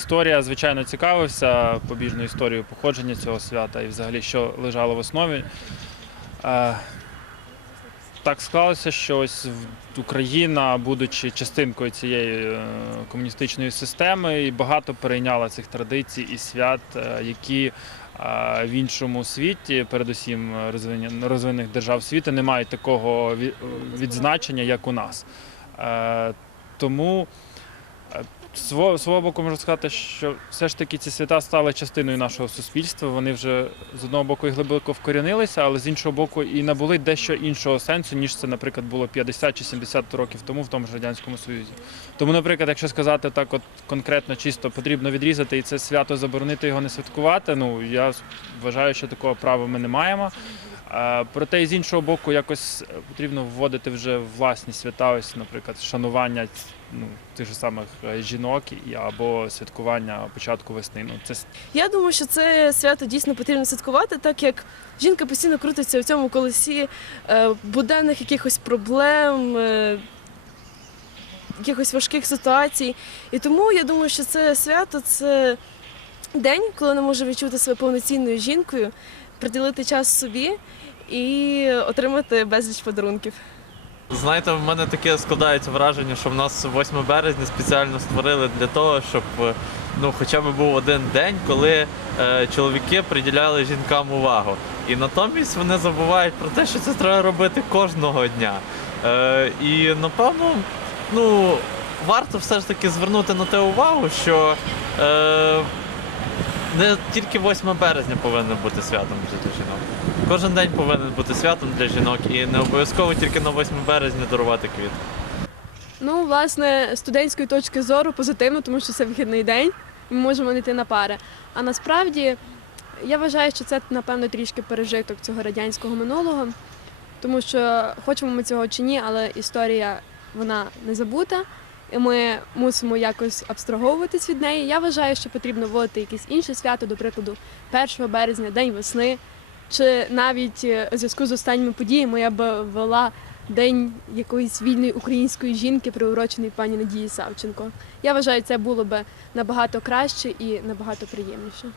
Історія, звичайно, цікавився побіжною історією походження цього свята і взагалі, що лежало в основі. Е, Так склалося, що ось Україна, будучи частинкою цієї е, комуністичної системи, і багато перейняла цих традицій і свят, е, які в іншому світі, передусім розвинених держав світу, не мають такого відзначення, як у нас. Тому свого, свого боку можу сказати, що все ж таки ці свята стали частиною нашого суспільства. Вони вже з одного боку і глибоко вкорінилися, але з іншого боку і набули дещо іншого сенсу, ніж це, наприклад, було 50 чи 70 років тому в тому ж радянському союзі. Тому, наприклад, якщо сказати так, от конкретно чисто потрібно відрізати і це свято заборонити його не святкувати. Ну я вважаю, що такого права ми не маємо. Проте, з іншого боку, якось е, потрібно вводити вже власні свята, ось, наприклад, шанування ну, тих же самих е, жінок або святкування початку весни. Ну, це Я думаю, що це свято дійсно потрібно святкувати, так як жінка постійно крутиться в цьому колесі е, буденних якихось проблем, якихось важких ситуацій. І тому я думаю, що це свято це день, коли вона може відчути себе повноцінною жінкою, приділити час собі і отримати безліч подарунків. Знаєте, в мене таке складається враження, що в нас 8 березня спеціально створили для того, щоб е, ну, хоча б був один день, коли е, чоловіки приділяли жінкам увагу. І натомість вони забувають про те, що це треба робити кожного дня. Е, і напевно, ну, варто все ж таки звернути на те увагу, що е, не тільки 8 березня повинно бути святом для жінок. Кожен день повинен бути святом для жінок і не обов'язково тільки на 8 березня дарувати квіти. Ну, власне, з студентської точки зору позитивно, тому що це вихідний день, і ми можемо не йти на пари. А насправді я вважаю, що це напевно трішки пережиток цього радянського минулого, тому що хочемо ми цього чи ні, але історія вона не забута. І ми мусимо якось абстраговуватись від неї. Я вважаю, що потрібно вводити якесь інше свято, до прикладу, 1 березня, День весни, чи навіть е, у зв'язку з останніми подіями я би ввела День якоїсь вільної української жінки, приурочений пані Надії Савченко. Я вважаю, це було би набагато краще і набагато приємніше.